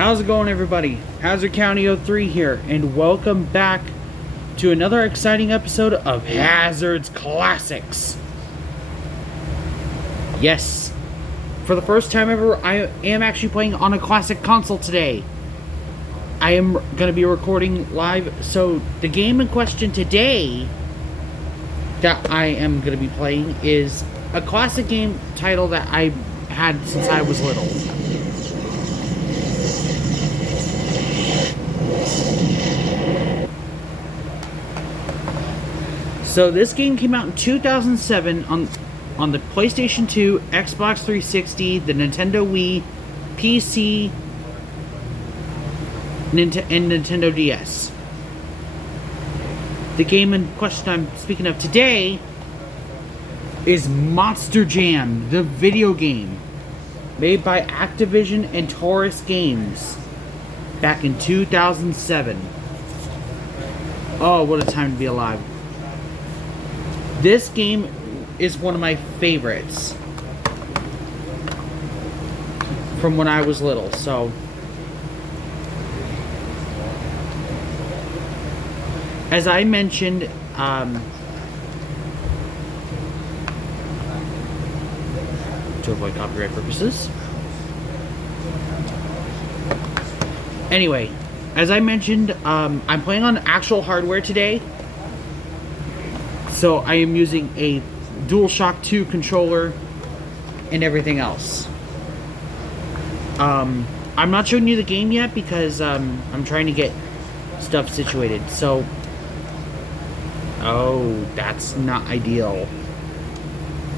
How's it going, everybody? Hazzard County 03 here, and welcome back to another exciting episode of Hazzard's Classics. Yes, for the first time ever, I am actually playing on a classic console today. I am going to be recording live, so the game in question today that I am going to be playing is a classic game title that I had since I was little. So this game came out in 2007 on the PlayStation 2, Xbox 360, the Nintendo Wii, PC, and Nintendo DS. The game in question I'm speaking of today is Monster Jam, the video game, made by Activision and Taurus Games back in 2007. Oh, what a time to be alive. This game is one of my favorites from when I was little, so as I mentioned, to avoid copyright purposes. Anyway, as I mentioned, I'm playing on actual hardware today. So I am using a DualShock 2 controller and everything else. I'm not showing you the game yet because I'm trying to get stuff situated. So, oh, that's not ideal.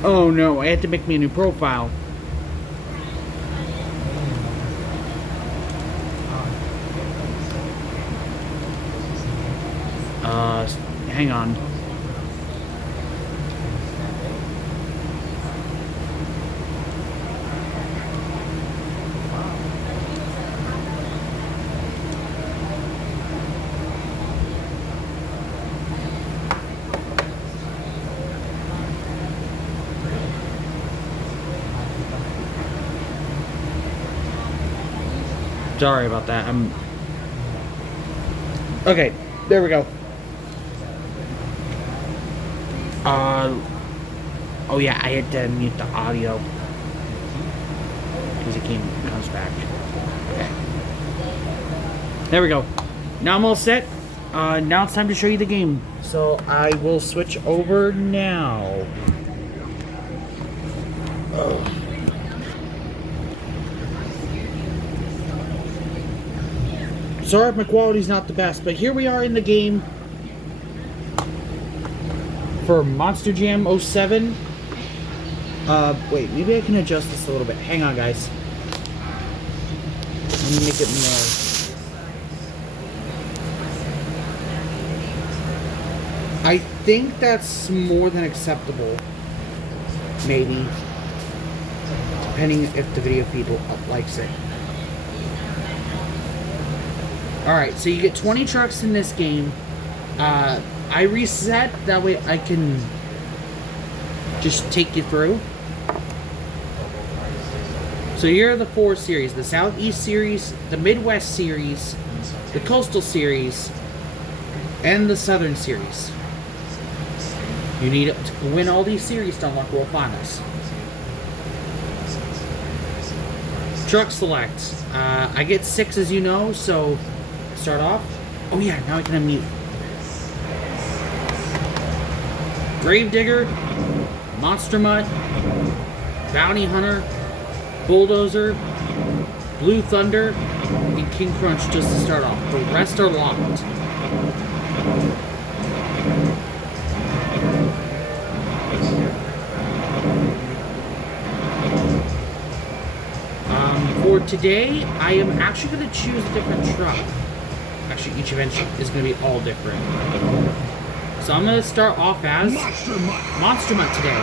Oh no, I had to make me a new profile. Hang on. Sorry about that. Okay, there we go. Oh yeah, I had to mute the audio because it comes back. Okay. There we go. Now I'm all set. Now it's time to show you the game. So I will switch over now. Sorry if my quality's not the best, but here we are in the game for Monster Jam 07. Wait, maybe I can adjust this a little bit. Hang on, guys. Let me make it more. I think that's more than acceptable. Maybe. Depending if the video feed likes it. Alright, so you get 20 trucks in this game. I reset, that way I can just take you through. So here are the 4 series: the Southeast Series, the Midwest Series, the Coastal Series, and the Southern Series. You need to win all these series to unlock World Finals. Truck select. I get 6, as you know, so start off. Oh yeah, now I can unmute. Gravedigger, Monster Mutt, Bounty Hunter, Bulldozer, Blue Thunder, and King Crunch just to start off. The rest are locked. For today, I am actually going to choose a different truck. Actually, each event is going to be all different. So I'm going to start off as Monster Mutt today.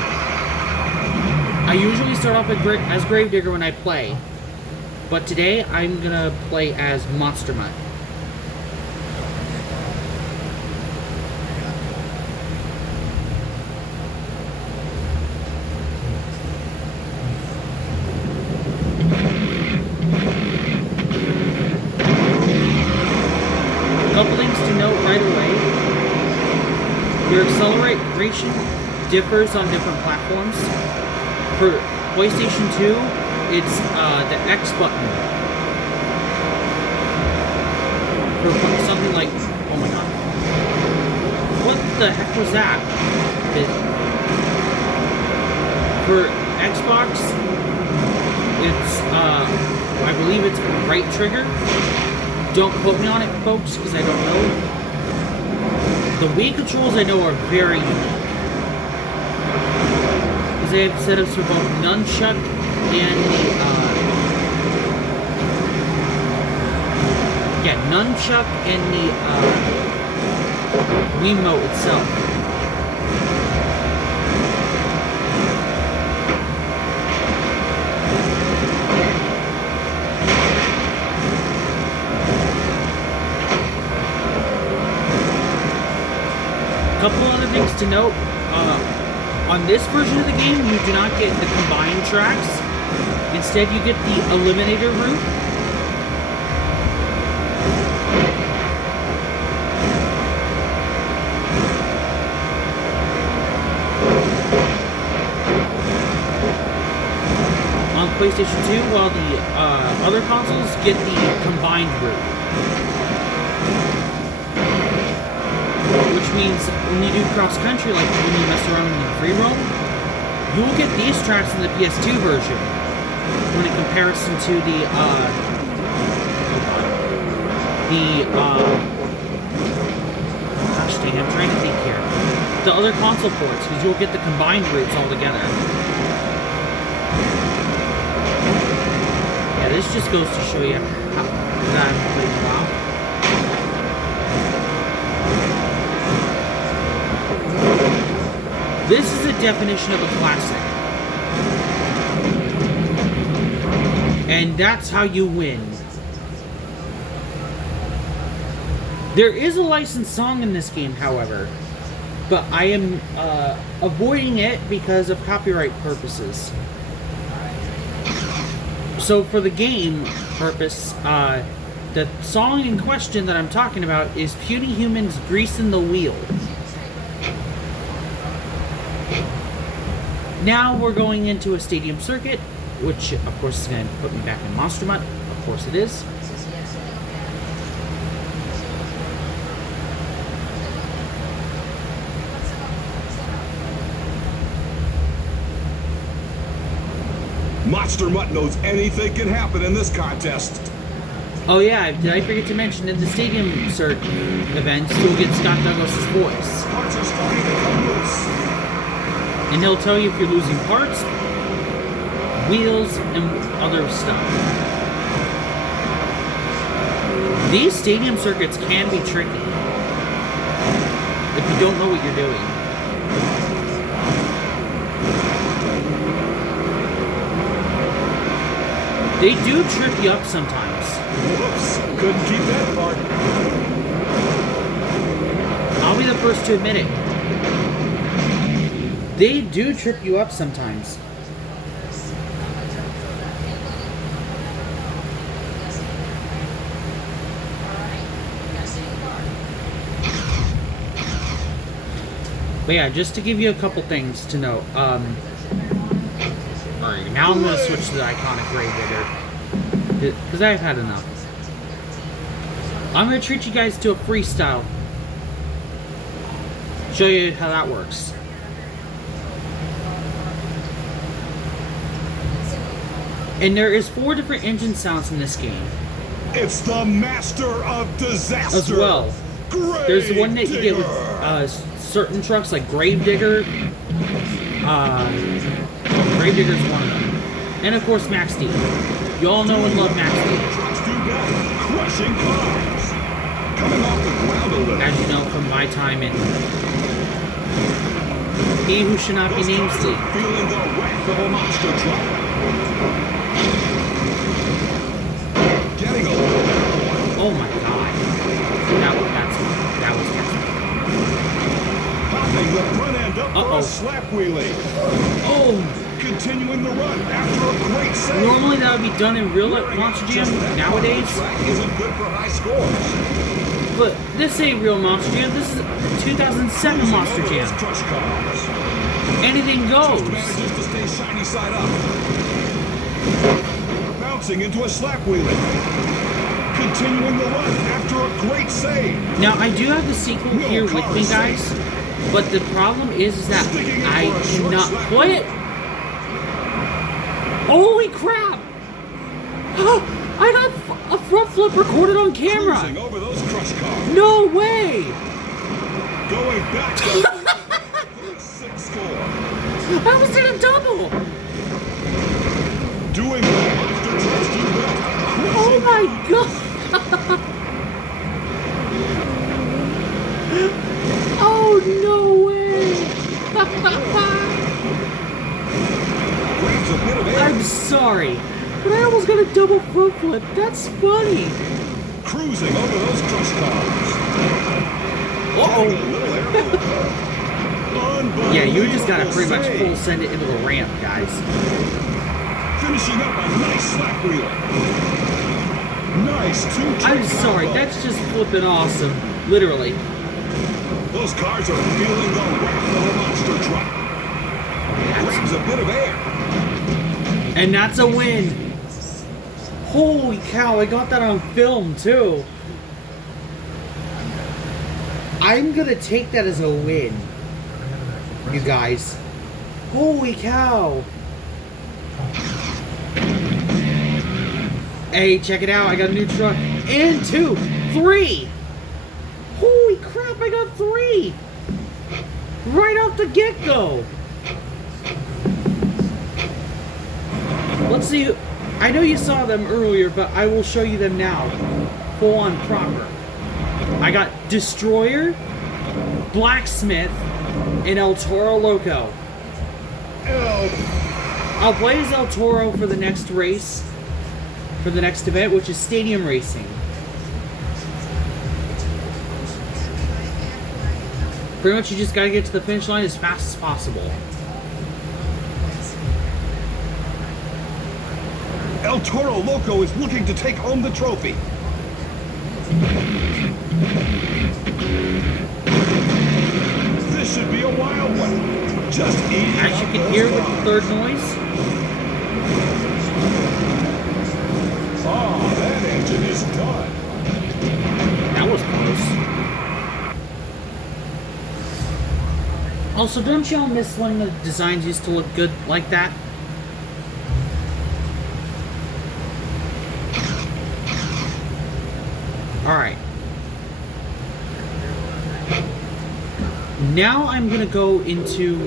I usually start off as Gravedigger when I play, but today I'm going to play as Monster Mutt. right away, your acceleration differs on different platforms. For PlayStation 2, it's the X button. For something like, oh my god, what the heck was that? For Xbox, it's I believe it's right trigger. Don't quote me on it, folks, because I don't know. The Wii controls I know are very unique, because they have setups for both nunchuck and the nunchuck and the Wiimote itself. Couple other things to note. On this version of the game, you do not get the combined tracks. Instead, you get the eliminator route. On PlayStation 2, while the other consoles get the combined route. Which means when you do cross-country, like when you mess around in free roam, you will get these tracks in the PS2 version. When in comparison to the gosh dang, I'm trying to think here. The other console ports, because you'll get the combined routes all together. Yeah, this just goes to show you how that I'm playing a while. This is a definition of a classic. And that's how you win. There is a licensed song in this game, however, but I am avoiding it because of copyright purposes. So for the game purpose, the song in question that I'm talking about is Puny Humans Greasing the Wheel. Now we're going into a stadium circuit, which of course is going to put me back in Monster Mutt. Of course it is. Monster Mutt knows anything can happen in this contest. Oh yeah, did I forget to mention in the stadium circuit events, you'll get Scott Douglas's voice. Parts are starting to come loose. And he'll tell you if you're losing parts, wheels, and other stuff. These stadium circuits can be tricky if you don't know what you're doing. They do trip you up sometimes. Whoops, couldn't keep that apart. I'll be the first to admit it. They do trip you up sometimes. But yeah, just to give you a couple things to know. Alright, now I'm going to switch to the iconic Grave Digger. Because I've had enough. I'm going to treat you guys to a freestyle. Show you how that works. And there is 4 different engine sounds in this game. It's the Master of Disaster. As well. Grave There's the one that you get with Digger. certain trucks, like Grave Digger. Grave Digger's one of them. And of course, Max D. You all know and love Max D. Trucks do that, crushing cars. Coming off the ground a little. As you know from my time in He Who Should Not Be Named League. Feeling the wrath of a monster truck. Getting a little bit. Oh my god. That was terrible. Popping the front end up for a slap wheelie. Oh! Continuing the run after a great save. Normally that would be done in real life Monster Jam. Nowadays, Track isn't good for high scores. Look, this ain't real Monster Jam. This is 2007 Monster Jam. Crush cars. Anything goes. Manages to stay shiny side up. Bouncing into a slap wheelie. Continuing the run after a great save. Now, I do have the sequel here with me, guys. But the problem is that I cannot play it. Holy crap! I got a front flip recorded on camera. Cruising over those crush cars. No way! Going back to the 6 score. I was in a double. Doing what monster trucks do best. Oh my god! Oh no way! Grabs a bit of air. I'm sorry, but I almost got a double front flip. That's funny. Cruising over those crush cars. Uh-oh. A little air balloon. Yeah, you just gotta pretty much Save. full send it into the ramp, guys. Finishing up a nice slap wheeler. Nice two-track I'm sorry, combo. that's just flipping awesome. Literally. Those cars are feeling the wrath of a monster truck. Grabs a bit of air. And that's a win. Holy cow, I got that on film too. I'm gonna take that as a win. You guys. Holy cow. Hey, check it out. I got a new truck. And 2, 3. Holy crap, I got 3. Right off the get-go. Let's see. I know you saw them earlier, but I will show you them now. Full on proper. I got Destroyer, Blacksmith, and El Toro Loco. I'll play as El Toro for the next race. For the next event, which is stadium racing. Pretty much you just gotta get to the finish line as fast as possible. El Toro Loco is looking to take home the trophy. This should be a wild one. Just easy. As you can hear with the third noise. Oh, that engine is done. That was close. Also, don't y'all miss when the designs used to look good like that? Alright. Now I'm gonna go into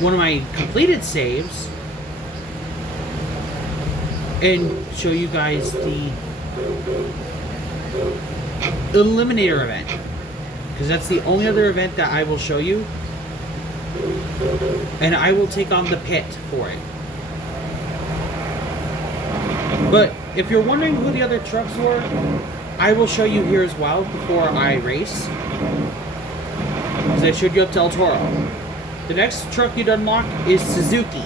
one of my completed saves and show you guys the Eliminator event, because that's the only other event that I will show you, and I will take on the pit for it. But if you're wondering who the other trucks were, I will show you here as well before I race, because I showed you up to El Toro. The next truck you'd unlock is Suzuki,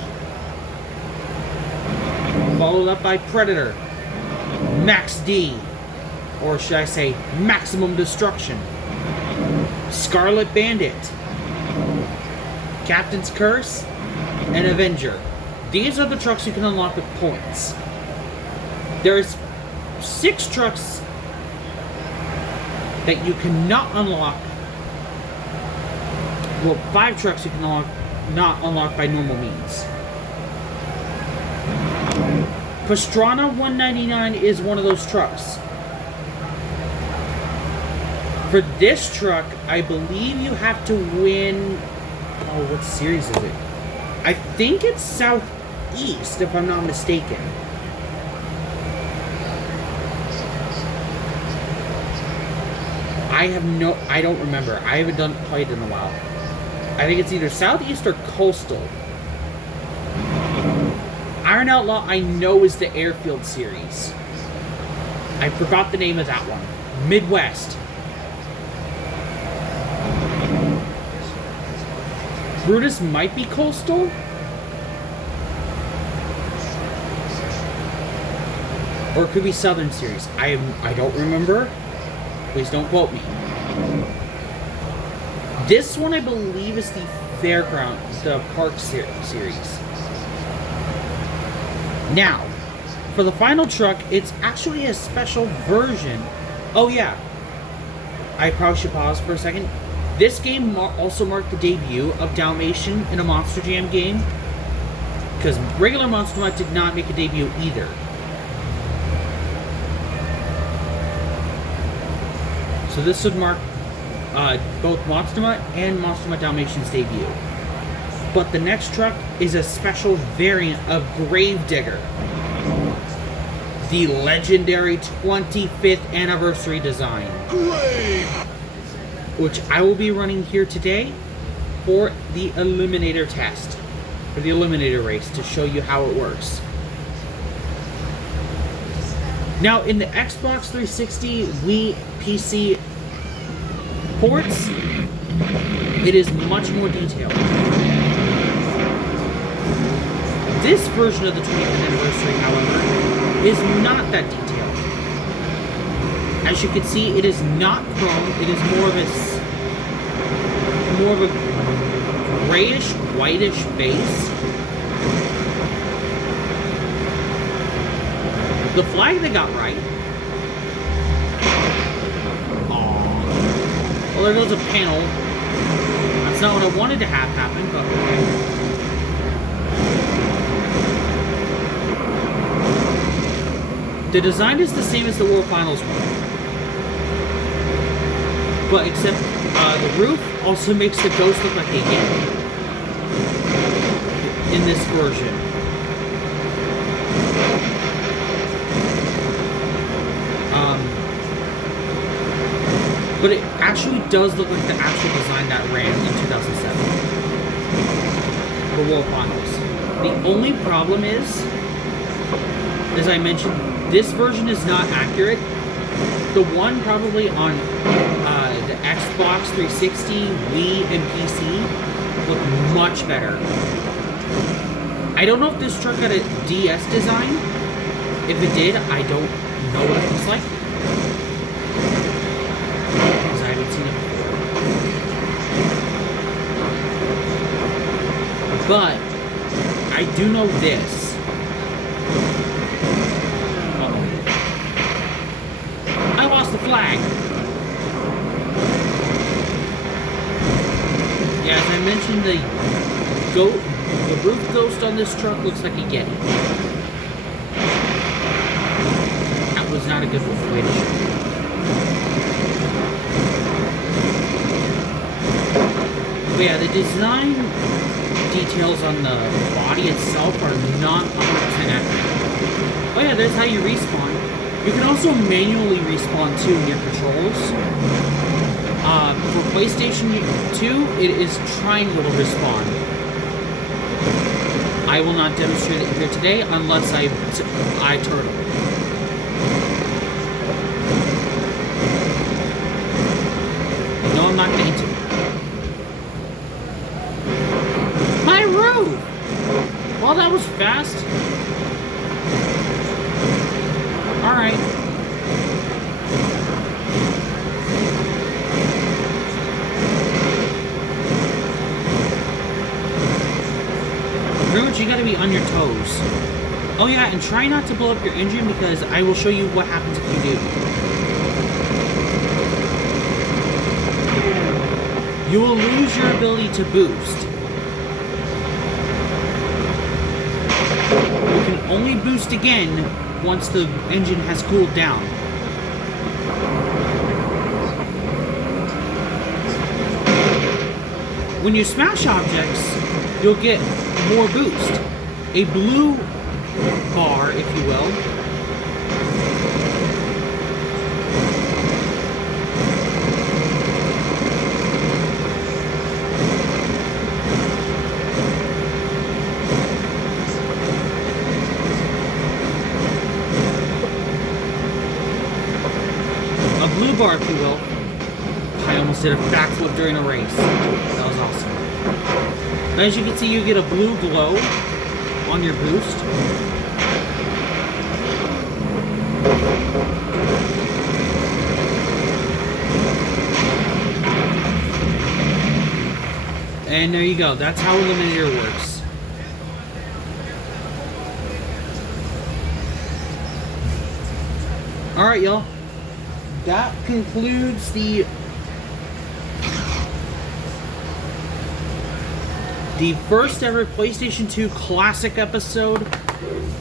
followed up by Predator, Max D, or should I say Maximum Destruction, Scarlet Bandit, Captain's Curse, and Avenger. These are the trucks you can unlock with points. There's 6 trucks that you cannot unlock. Well, 5 trucks you can not unlock by normal means. Pastrana 199 is one of those trucks. For this truck, I believe you have to win... Oh, what series is it? I think it's Southeast, if I'm not mistaken. I don't remember. I haven't played in a while. I think it's either Southeast or Coastal. Iron Outlaw, I know, is the Airfield series. I forgot the name of that one. Midwest. Brutus might be Coastal. Or it could be Southern Series. I don't remember. Please don't quote me. This one, I believe, is the Fairground, the Park Series. Now, for the final truck, it's actually a special version. Oh yeah, I probably should pause for a second. This game also marked the debut of Dalmatian in a Monster Jam game, because regular Monster Mutt did not make a debut either. So this would mark both Monster Mutt and Monster Mutt Dalmatian's debut. But the next truck is a special variant of Gravedigger, the legendary 25th anniversary design, which I will be running here today for the Eliminator test, for the Eliminator race, to show you how it works. Now, in the Xbox 360, Wii, PC ports, it is much more detailed. This version of the 25th anniversary, however, is not that detailed. As you can see, it is not chrome. It is more of a grayish, whitish base. The flag they got right. Aww. Well, there goes a panel. That's not what I wanted to have happen, but okay. The design is the same as the World Finals one, but except the roof also makes the ghost look like a Yeti in this version. But it actually does look like the actual design that ran in 2007 for World Finals. The only problem is, as I mentioned, this version is not accurate. The one probably on the Xbox 360, Wii, and PC look much better. I don't know if this truck got a DS design. If it did, I don't know what it looks like, because I haven't seen it before. But I do know this. I lost the flag. Yeah, as I mentioned, the roof ghost on this truck looks like a Yeti. That was not a good way to show it. But yeah, the design details on the body itself are not 100% accurate. Oh yeah, there's how you respawn. You can also manually respawn too in your controls. For PlayStation 2, it is triangle to respawn. I will not demonstrate it here today unless I turtle. No, I'm not going to. My roof! Well, that was fast. Alright. Pretty much you gotta be on your toes. Oh yeah, and try not to blow up your engine, because I will show you what happens if you do. You will lose your ability to boost. You can only boost again once the engine has cooled down. When you smash objects, you'll get more boost. A blue bar, if you will. A blue bar, if you will. I almost did a backflip during a race. That was awesome. As you can see, you get a blue glow on your boost. And there you go. That's how Eliminator works. Alright, y'all. That concludes the first ever PlayStation 2 Classic episode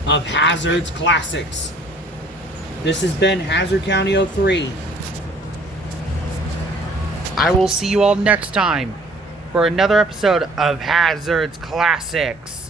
of Hazzard's Classics. This has been Hazzard County 03. I will see you all next time for another episode of Hazzard's Classics.